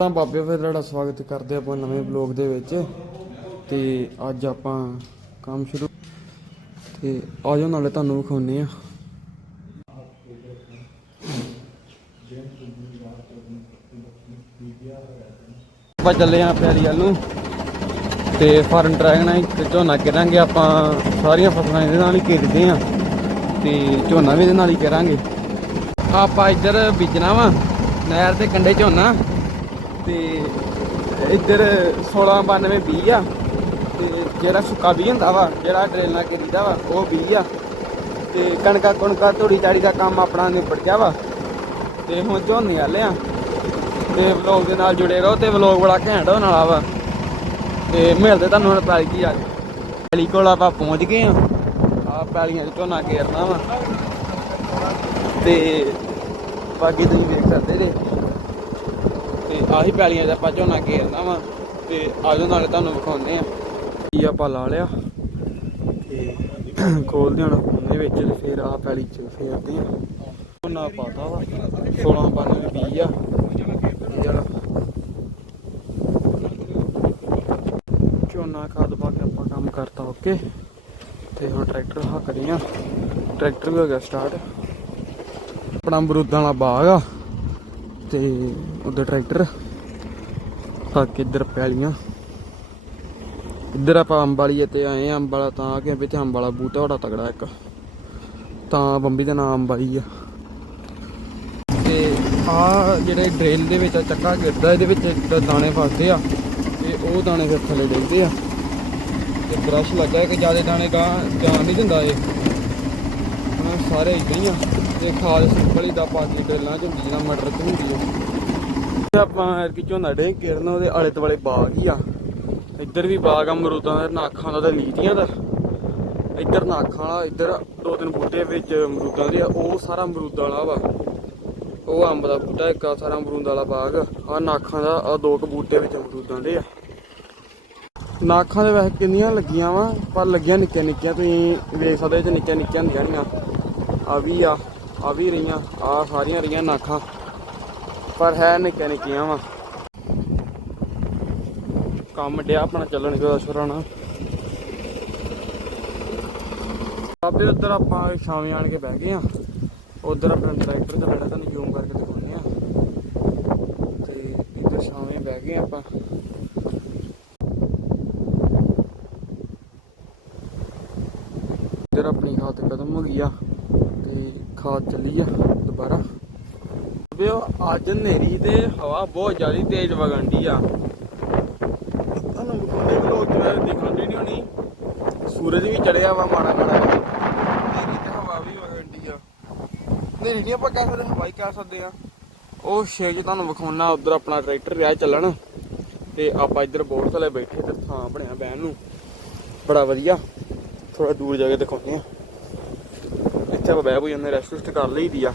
ਤਾਂ ਬਾਬੇ ਫਿਰ ਤੁਹਾਡਾ ਸਵਾਗਤ ਕਰਦੇ ਆਪਾਂ ਨਵੇਂ ਬਲੌਗ ਦੇ ਵਿੱਚ ਤੇ ਅੱਜ ਆਪਾਂ ਕੰਮ ਸ਼ੁਰੂ ਤੇ ਆਜੋ ਨਾਲੇ ਤੁਹਾਨੂੰ ਵਿਖਾਉਨੇ ਆ ਆਪਾਂ ਚੱਲੇ ਆ ਪਿਆਰੀ ਵੱਲ ਨੂੰ ਤੇ ਫਾਰਮ ਟਰੈਕ ਇੱਕ ਝੋਨਾ ਕਰਾਂਗੇ ਆਪਾਂ ਸਾਰੀਆਂ ਫਸਲਾਂ ਇਹਦੇ ਨਾਲ ਹੀ ਘੇਰਦੇ ਆ ਤੇ ਝੋਨਾ ਵੀ ਇਹਦੇ ਨਾਲ ਹੀ ਕਰਾਂਗੇ। ਆਪਾਂ ਇੱਧਰ ਬੀਜਣਾ ਵਾ ਨਹਿਰ ਦੇ ਕੰਢੇ ਝੋਨਾ। ਤੇ ਇੱਧਰ 1692 20 ਆ, ਤੇ ਜਿਹੜਾ ਸੁੱਕਾ ਵੀ ਹੁੰਦਾ ਵਾ, ਜਿਹੜਾ ਡਰੇਲ ਨਾਲ ਕਰੀਦਾ ਵਾ, ਉਹ 20 ਆ। ਤੇ ਕਣਕਾ ਕਣਕਾ ਧੋੜੀ ਚਾੜੀ ਦਾ ਕੰਮ ਆਪਣਾ ਨਿਬੜ ਗਿਆ ਵਾ। ਤੇ ਹੁਣ ਝੋਨੇ ਵਾਲੇ ਆ। ਤੇ ਵਲੌਗ ਦੇ ਨਾਲ ਜੁੜੇ ਰਹੋ ਤੇ ਵਲੌਗ ਬੜਾ ਘੈਂਟ ਹੋਣ ਵਾਲਾ ਵਾ। ਤੇ ਮਿਲਦੇ ਤੁਹਾਨੂੰ ਹੁਣ ਪੈਲੀ ਕੀ ਆ ਪੈਲੀ ਕੋਲ ਆਪਾਂ ਪਹੁੰਚ ਗਏ ਆ। ਆ ਪੈਲੀਆਂ 'ਚ ਝੋਨਾ ਘੇਰਨਾ ਵਾ। ਤੇ ਬਾਕੀ ਤੁਸੀਂ ਦੇਖ ਸਕਦੇ ਜੇ। ਆਹੀ ਪੈਲੀਆਂ 'ਚ ਆਪਾਂ ਝੋਨਾ ਘੇਰਨਾ ਵਾ ਤੇ ਆਜੋ ਨਾਲੇ ਤੁਹਾਨੂੰ ਵਿਖਾਉਂਦੇ ਆ। ਕੀ ਆਪਾਂ ਲਾ ਲਿਆ? ਤੇ ਖੋਲਦੇ ਹਾਂ ਫੋਨ ਵਿੱਚ ਤੇ ਫਿਰ ਆਹ ਪੈਲੀ 'ਚ ਫੇਰਦੇ ਆ ਝੋਨਾ ਪਾਤਾ ਵਾ 16 ਬੰਨ 20 ਆ। ਇਹ ਝੋਨਾ ਖਾਦ ਪਾ ਕੇ ਆਪਾਂ ਕੰਮ ਕਰਤਾ ਓਕੇ ਤੇ ਹੁਣ ਟਰੈਕਟਰ ਹੱਕ ਆ ਟਰੈਕਟਰ ਵੀ ਹੋ ਗਿਆ ਸਟਾਰਟ ਆਪਣਾ ਅਮਰੂਦਾਂ ਵਾਲਾ ਬਾਗ ਆ। ਤੇ ਉਧਰ ਟਰੈਕਟਰ ਹੱਕ ਇੱਧਰ ਪੈਲੀਆਂ। ਇੱਧਰ ਆਪਾਂ ਅੰਬ ਵਾਲੀ ਤੇ ਆਏ ਅੰਬ ਵਾਲਾ ਤਾਂ ਕਿ ਵਿੱਚ, ਅੰਬ ਵਾਲਾ ਬੂਟਾ ਬੜਾ ਤਗੜਾ ਇੱਕ। ਤਾਂ ਬੰਬੀ ਦਾ ਨਾਮ ਅੰਬ ਵਾਲੀ ਆ। ਤੇ ਆ ਜਿਹੜੇ ਡਰੇਲ ਦੇ ਵਿੱਚ ਚੱਕਾ ਗਿਰਦਾ, ਇਹਦੇ ਵਿੱਚ ਦਾਣੇ ਫਸਦੇ ਆ, ਤੇ ਉਹ ਦਾਣੇ ਫਿਰ ਥੱਲੇ ਡਿੱਗਦੇ ਆ। ਤੇ ਬ੍ਰਸ਼ ਲੱਗਾ ਕਿ ਜ਼ਿਆਦਾ ਦਾਣੇ ਗਾਂ ਜਾਣ ਨਹੀਂ ਦਿੰਦਾ ਇਹ। ਸਾਰੇ ਇਦਾਂ ਹੀ ਆ। ਤੇ ਖਾਦ ਸਿੰਪਲ ਦਾ ਪਾ ਕੇ ਡਰੇਲਾਂ ਹੁੰਦੀ ਜਿਹੜਾ ਮਟਰ ਚ ਹੁੰਦੀ ਆ ਆਪਾਂ ਕਿ ਝੋਨਾ ਡੇ ਕਿਰਨ ਉਹਦੇ ਆਲੇ ਦੁਆਲੇ ਬਾਗ ਹੀ ਆ। ਇੱਧਰ ਵੀ ਬਾਗ ਆ, ਅਮਰੂਦਾਂ ਦਾ, ਨਾਖਾਂ ਦਾ ਤੇ ਲੀਚੀਆਂ ਦਾ। ਇੱਧਰ ਨਾਖਾਂ ਵਾਲਾ, ਇੱਧਰ ਦੋ ਤਿੰਨ ਬੂਟੇ ਵਿੱਚ ਮਰੂਦਾਂ ਦੇ ਆ, ਉਹ ਸਾਰਾ ਅਮਰੂਦਾਂ ਵਾਲਾ ਵਾ। ਉਹ ਅੰਬ ਦਾ ਬੂਟਾ ਇੱਕ ਆ, ਸਾਰਾ ਅਮਰੂਦਾਂ ਵਾਲਾ ਬਾਗ। ਆ ਨਾਖਾਂ ਦਾ, ਆ ਦੋ ਕੁ ਬੂਟੇ ਵਿੱਚ ਅਮਰੂਦਾਂ ਦੇ ਆ। ਨਾਖਾਂ ਦੇ ਵੈਸੇ ਕਿੰਨੀਆਂ ਲੱਗੀਆਂ ਵਾ, ਪਰ ਲੱਗੀਆਂ ਨਿੱਕੀਆਂ ਨਿੱਕੀਆਂ ਤੁਸੀਂ ਵੇਖ ਸਕਦੇ ਜੇ ਨਿੱਕੀਆਂ ਨਿੱਕੀਆਂ ਹੁੰਦੀਆਂ ਨਹੀਂ ਆ ਵੀ ਆ ਆ ਵੀ ਰਹੀਆਂ, ਆ ਸਾਰੀਆਂ ਰਹੀਆਂ ਨਾਖਾਂ। ਪਰ ਹੈ ਨਿੱਕੀਆਂ ਨਿੱਕੀਆਂ ਵਾ। ਕੰਮ ਡਿਆ ਆਪਣਾ ਚੱਲਣ ਗਿਆ ਸ਼ੁਰਾਣਾ ਬਾਬੇ ਉੱਧਰ ਆਪਾਂ ਸ਼ਾਮੇ ਆਣ ਕੇ ਬਹਿ ਗਏ ਆ। ਉਧਰ ਆਪਣਾ ਟਰੈਕਟਰ ਚੱਲਣਾ ਤੁਹਾਨੂੰ ਜ਼ੂਮ ਕਰਕੇ ਦਿਖਾਉਂਦੇ ਆ। ਤੇ ਇੱਧਰ ਸ਼ਾਮੇ ਬਹਿ ਗਏ ਆਪਾਂ। ਇੱਧਰ ਆਪਣੀ ਖਾਦ ਖਤਮ ਹੋ ਗਈ ਆ। ਖਾਦ ਚੱਲੀ ਆ ਦੁਬਾਰਾ। ਵੇ ਅੱਜ ਹਨੇਰੀ ਤੇ ਹਵਾ ਬਹੁਤ ਜ਼ਿਆਦਾ ਤੇਜ਼ ਵਗਣ ਡਈ ਆ। ਤੁਹਾਨੂੰ ਵਿਖਾਉਂਦੇ ਵਲੋਗ ਚ ਦਿਖਣ ਦੀ ਨਹੀਂ ਹੋਣੀ। ਸੂਰਜ ਵੀ ਚੜਿਆ ਵਾ ਮਾੜਾ ਮਾੜਾ। ਹਨੇਰੀ ਤੇ ਹਵਾ ਵੀ ਵਗਣ ਡਈ ਆ। ਹਨੇਰੀ ਨਹੀਂ ਆਪਾਂ ਕਹਿ ਸਕਦੇ, ਹਵਾਈ ਕਹਿ ਸਕਦੇ ਆ। ਉਹ ਸ਼ੇਜ ਤੁਹਾਨੂੰ ਵਿਖਾਉਣਾ, ਉਧਰ ਆਪਣਾ ਟਰੈਕਟਰ ਰਿਹਾ ਚੱਲਣ। ਤੇ ਆਪਾਂ ਇੱਧਰ ਬੋਰਡ ਥੱਲੇ ਬੈਠੇ ਤੇ ਥਾਂ ਬਣਿਆ ਬਹਿਣ ਨੂੰ। ਬੜਾ ਵਧੀਆ। ਥੋੜਾ ਦੂਰ ਜਾ ਕੇ ਦਿਖਾਉਂਦੇ ਆ। ਇੱਥੇ ਆਪਾਂ ਬਹਿ ਬੂ ਜਾਂਦੇ ਰੈਸਟ ਰੁਸਟ ਕਰ ਲਈਦੀ ਆ।